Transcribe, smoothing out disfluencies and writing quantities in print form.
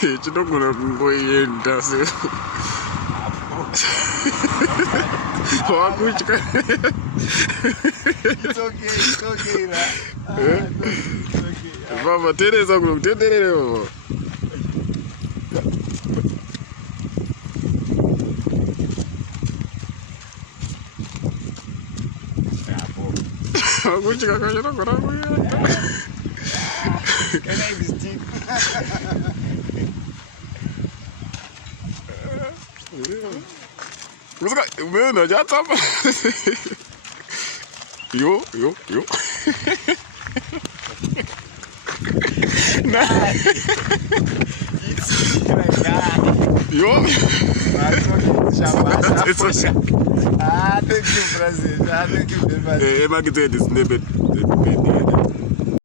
Chinogona kungoenda se wakutya. It's okay, it's okay. Baba, tereza kutenderere baba. Wakutya kachana kurambuya. Can I be stick? Kuska, bueno, ya tapa. Yo. Nah. It's like that. Yo. It's okay. Thank you, President. Thank you very much. Ema kitende snippet.